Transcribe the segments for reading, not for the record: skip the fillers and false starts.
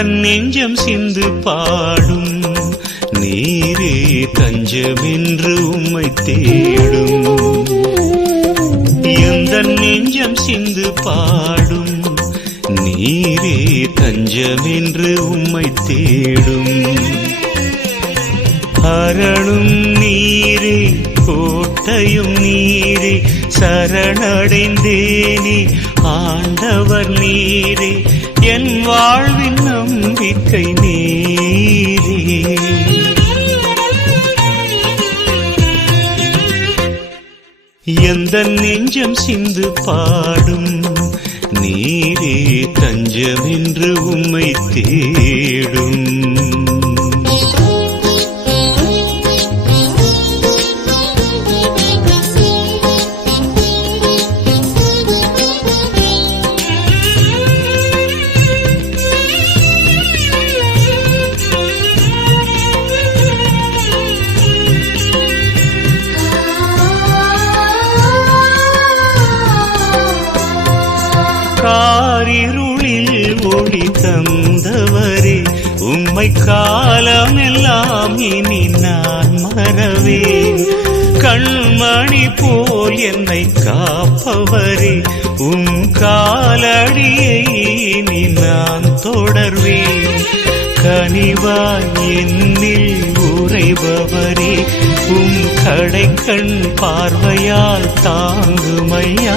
எந்தன் நெஞ்சம் சிந்து பாடும் நீரே தஞ்சமென்று உம்மை தேடும். எந்தன் நெஞ்சம் சிந்து பாடும் நீரே தஞ்சமென்று உம்மை தேடும். அரணும் நீரே கோட்டையும் நீரே சரணடைந்தேனே ஆண்டவர் நீரே என் வாழ்வின் நம்பிக்கை நீரே. எந்தன் நெஞ்சம் சிந்து பாடும் நீரே தஞ்சமென்று உம்மை தேடும். காரிருளில் ஒளி தந்தவரே உம்மை காலமெல்லாம் இனி நான் மறவேன். கண்மணி போல் என்னை காப்பவரே உம் காலடியை இனி நான் தொடர்வேன். கனிவாய் என்னில் உறைபவரே உம் கடைக்கண் பார்வையால் தாங்குமையா.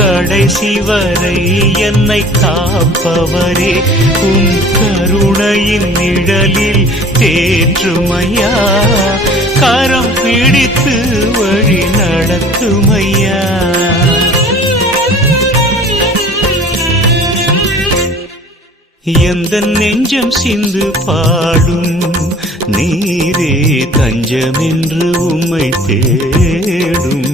கடைசி வரை என்னை காப்பவரே உம் கருணையின் நிழலில் தேற்றுமையா. கரம் பிடித்து வழி நடத்துமையா. எந்தன் நெஞ்சம் சிந்து பாடும் நீரே தஞ்சமென்று உம்மை தேடும்.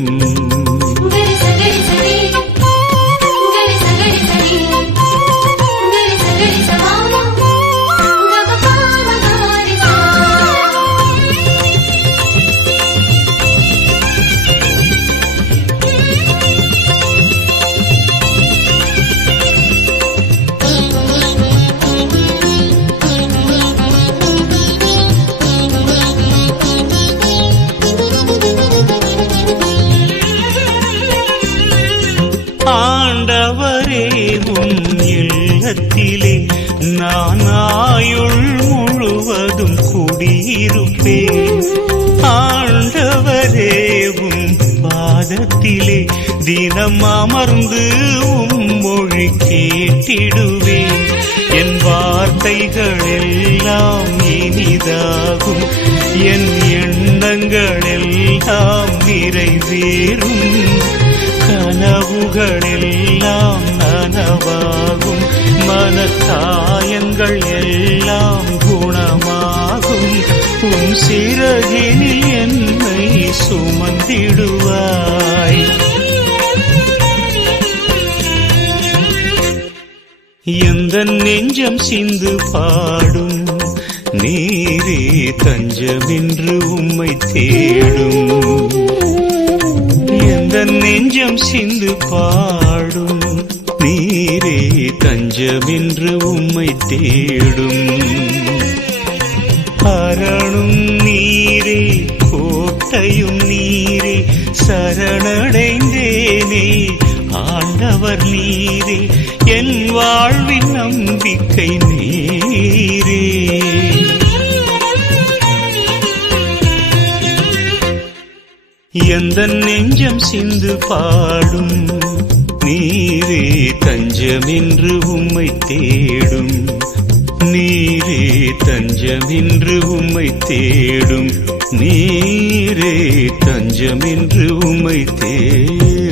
ஆண்டவரே உம் இல்லத்திலே நான் ஆயுள் முழுவதும் குடியிருப்பேன். ஆண்டவரே உம் பாதத்திலே தினம் அமர்ந்து உம் மொழி கேட்டிடுவேன். என் வார்த்தைகள் எல்லாம் இனிதாகும், என் எண்ணங்கள் எல்லாம் நிறைவேறும். கனவுகளெல்லாம் நனவாகும், மனக்காயங்கள் எல்லாம் குணமாகும். உம் சிறகினில் என்னை சுமந்திடுவாய். எந்தன் நெஞ்சம் சிந்து பாடும் நீரே தஞ்சமென்று உம்மை தேடும். எந்தன் நெஞ்சம் சிந்து பாடும் நீரே தஞ்சமென்று உம்மை தேடும். அரணும் நீரே கோட்டையும் நீரே சரணடைந்தேனே ஆண்டவர் நீரே என் வாழ்வின் நம்பிக்கை நீரே. எந்தன் நெஞ்சம் சிந்து பாடும் நீரே தஞ்சமென்று உம்மை தேடும். நீரே தஞ்சமென்று உம்மை தேடும். நீரே தஞ்சமென்று உம்மை தேடும்.